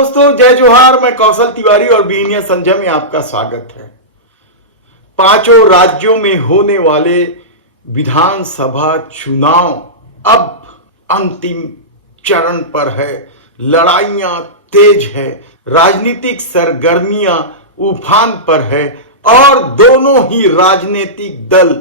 दोस्तों, जय जोहार। मैं कौशल तिवारी और बीनिया संजय में आपका स्वागत है। पांचों राज्यों में होने वाले विधानसभा चुनाव अब अंतिम चरण पर है। लड़ाइयां तेज है, राजनीतिक सरगर्मियां उफान पर है और दोनों ही राजनीतिक दल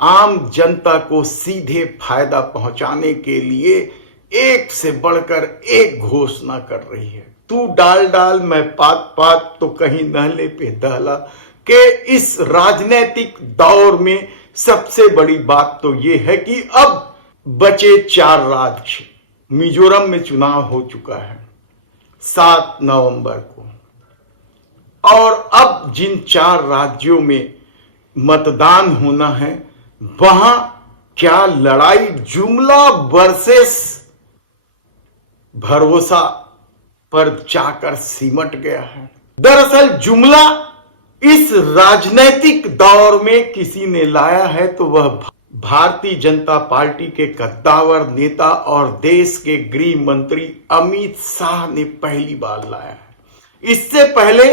आम जनता को सीधे फायदा पहुंचाने के लिए एक से बढ़कर एक घोषणा कर रही है। तू डाल डाल मैं पात पात तो कहीं नहले पे दहला के इस राजनीतिक दौर में सबसे बड़ी बात तो यह है कि अब बचे 4 राज्य। मिजोरम में चुनाव हो चुका है 7 नवंबर को, और अब जिन 4 राज्यों में मतदान होना है वहां क्या लड़ाई जुमला वर्सेस भरोसा पर जाकर सिमट गया है। दरअसल जुमला इस राजनीतिक दौर में किसी ने लाया है तो वह भारतीय जनता पार्टी के कद्दावर नेता और देश के गृह मंत्री अमित शाह ने पहली बार लाया है। इससे पहले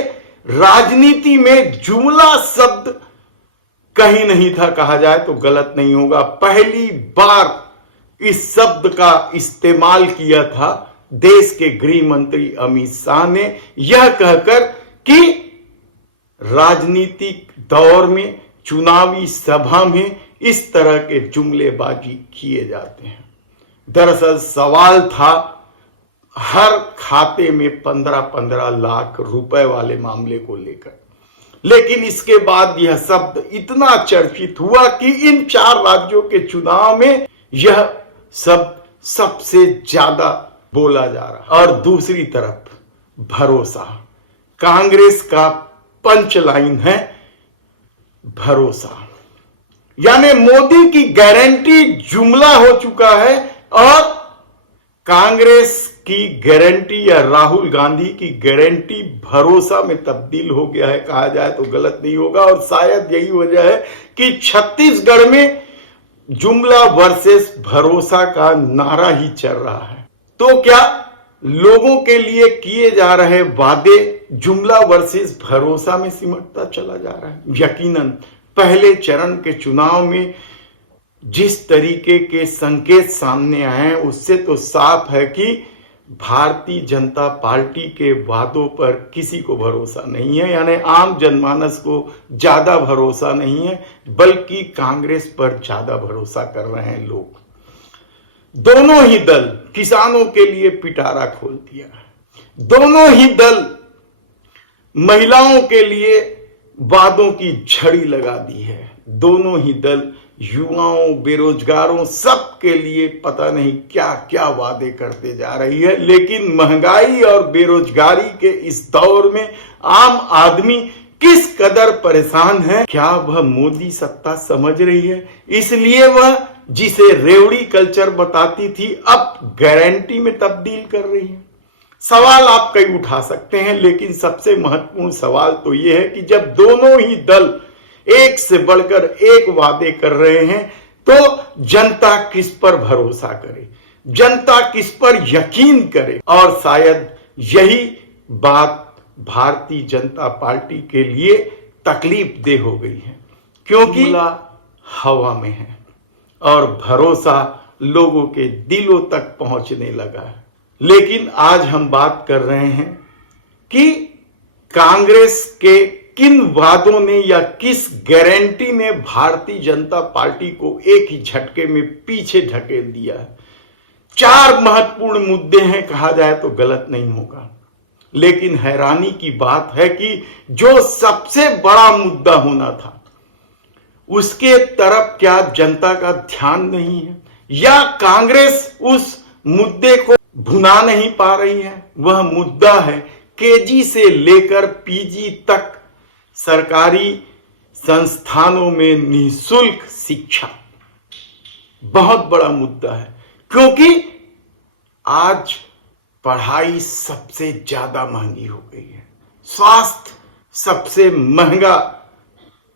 राजनीति में जुमला शब्द कहीं नहीं था, कहा जाए तो गलत नहीं होगा। पहली बार इस शब्द का इस्तेमाल किया था देश के गृह मंत्री अमित शाह ने, यह कहकर कि राजनीतिक दौर में चुनावी सभा में इस तरह के जुमलेबाजी किए जाते हैं। दरअसल सवाल था हर खाते में 15-15 लाख रुपए वाले मामले को लेकर, लेकिन इसके बाद यह शब्द इतना चर्चित हुआ कि इन 4 राज्यों के चुनाव में यह शब्द सबसे ज्यादा बोला जा रहा। और दूसरी तरफ भरोसा, कांग्रेस का पंच लाइन है भरोसा, यानी मोदी की गारंटी जुमला हो चुका है और कांग्रेस की गारंटी या राहुल गांधी की गारंटी भरोसा में तब्दील हो गया है, कहा जाए तो गलत नहीं होगा। और शायद यही वजह है कि छत्तीसगढ़ में जुमला वर्सेस भरोसा का नारा ही चल रहा है। तो क्या लोगों के लिए किए जा रहे वादे जुमला वर्सेस भरोसा में सिमटता चला जा रहा है? यकीनन पहले चरण के चुनाव में जिस तरीके के संकेत सामने आए हैं उससे तो साफ है कि भारतीय जनता पार्टी के वादों पर किसी को भरोसा नहीं है, यानी आम जनमानस को ज्यादा भरोसा नहीं है, बल्कि कांग्रेस पर ज्यादा भरोसा कर रहे हैं लोग। दोनों ही दल किसानों के लिए पिटारा खोल दिया है, दोनों ही दल महिलाओं के लिए वादों की झड़ी लगा दी है, दोनों ही दल युवाओं, बेरोजगारों, सब के लिए पता नहीं क्या क्या वादे करते जा रही है। लेकिन महंगाई और बेरोजगारी के इस दौर में आम आदमी किस कदर परेशान है, क्या वह मोदी सत्ता समझ रही है? इसलिए वह जिसे रेवड़ी कल्चर बताती थी अब गारंटी में तब्दील कर रही है। सवाल आप कई उठा सकते हैं, लेकिन सबसे महत्वपूर्ण सवाल तो यह है कि जब दोनों ही दल एक से बढ़कर एक वादे कर रहे हैं तो जनता किस पर भरोसा करे, जनता किस पर यकीन करे? और शायद यही बात भारतीय जनता पार्टी के लिए तकलीफ देह हो गई है, क्योंकि हवा में है और भरोसा लोगों के दिलों तक पहुंचने लगा है। लेकिन आज हम बात कर रहे हैं कि कांग्रेस के किन वादों ने या किस गारंटी ने भारतीय जनता पार्टी को एक ही झटके में पीछे ढकेल दिया है। 4 महत्वपूर्ण मुद्दे हैं, कहा जाए तो गलत नहीं होगा। लेकिन हैरानी की बात है कि जो सबसे बड़ा मुद्दा होना था उसके तरफ क्या जनता का ध्यान नहीं है, या कांग्रेस उस मुद्दे को भुना नहीं पा रही है? वह मुद्दा है केजी से लेकर पीजी तक सरकारी संस्थानों में निःशुल्क शिक्षा। बहुत बड़ा मुद्दा है, क्योंकि आज पढ़ाई सबसे ज्यादा महंगी हो गई है, स्वास्थ्य सबसे महंगा,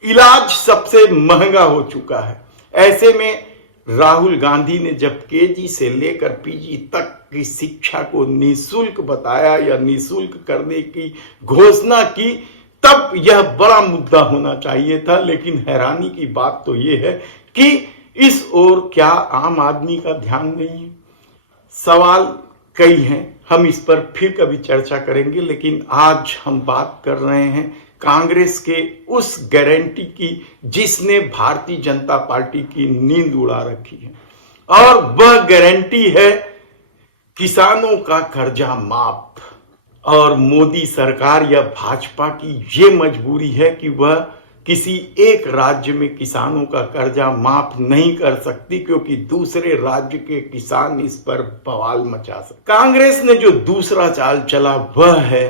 इलाज सबसे महंगा हो चुका है। ऐसे में राहुल गांधी ने जब केजी से लेकर पीजी तक की शिक्षा को निःशुल्क बताया या निःशुल्क करने की घोषणा की, तब यह बड़ा मुद्दा होना चाहिए था। लेकिन हैरानी की बात तो यह है कि इस ओर क्या आम आदमी का ध्यान नहीं है। सवाल कई हैं, हम इस पर फिर कभी चर्चा करेंगे, लेकिन आज हम बात कर रहे हैं कांग्रेस के उस गारंटी की जिसने भारतीय जनता पार्टी की नींद उड़ा रखी है, और वह गारंटी है किसानों का कर्जा माफ। और मोदी सरकार या भाजपा की ये मजबूरी है कि वह किसी एक राज्य में किसानों का कर्जा माफ नहीं कर सकती, क्योंकि दूसरे राज्य के किसान इस पर बवाल मचा सकते। कांग्रेस ने जो दूसरा चाल चला वह है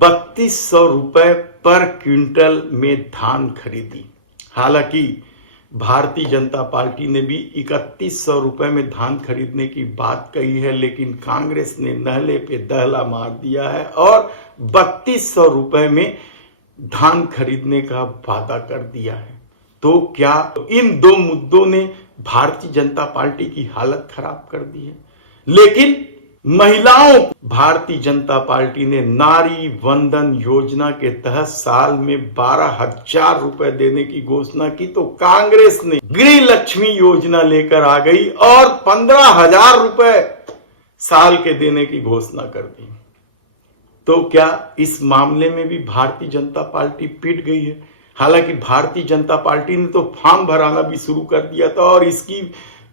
3200 रुपए पर क्विंटल में धान खरीदी। हालांकि भारतीय जनता पार्टी ने भी 3100 रुपए में धान खरीदने की बात कही है, लेकिन कांग्रेस ने नहले पे दहला मार दिया है और 3200 रुपए में धान खरीदने का वादा कर दिया है। तो क्या इन दो मुद्दों ने भारतीय जनता पार्टी की हालत खराब कर दी है? लेकिन महिलाओं, भारतीय जनता पार्टी ने नारी वंदन योजना के तहत साल में 12,000 रुपए देने की घोषणा की, तो कांग्रेस ने गृह लक्ष्मी योजना लेकर आ गई और 15,000 रुपए साल के देने की घोषणा कर दी। तो क्या इस मामले में भी भारतीय जनता पार्टी पिट गई है? हालांकि भारतीय जनता पार्टी ने तो फॉर्म भराना भी शुरू कर दिया था और इसकी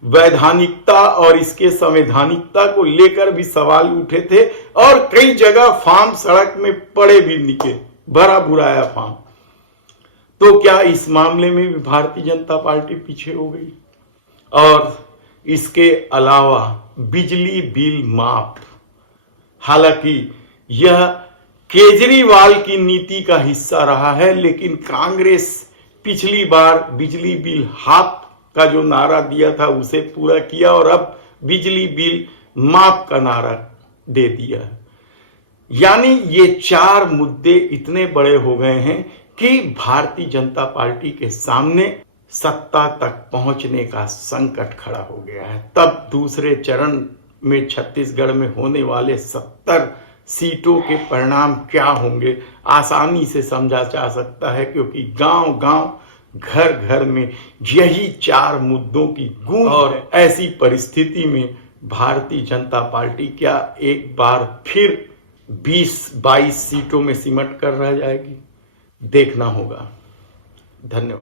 वैधानिकता और इसके संवैधानिकता को लेकर भी सवाल उठे थे, और कई जगह फॉर्म सड़क में पड़े भी निकले, भरा भुराया फॉर्म। तो क्या इस मामले में भी भारतीय जनता पार्टी पीछे हो गई? और इसके अलावा बिजली बिल माफ, हालांकि यह केजरीवाल की नीति का हिस्सा रहा है, लेकिन कांग्रेस पिछली बार बिजली बिल हाफ का जो नारा दिया था उसे पूरा किया और अब बिजली बिल माफ का नारा दे दिया। यानी ये चार मुद्दे इतने बड़े हो गए हैं कि भारतीय जनता पार्टी के सामने सत्ता तक पहुंचने का संकट खड़ा हो गया है। तब दूसरे चरण में छत्तीसगढ़ में होने वाले 70 सीटों के परिणाम क्या होंगे आसानी से समझा जा सकता है, क्योंकि गांव गांव घर घर में यही चार मुद्दों की गूंज। और ऐसी परिस्थिति में भारतीय जनता पार्टी क्या एक बार फिर 20-22 सीटों में सिमट कर रह जाएगी? देखना होगा। धन्यवाद।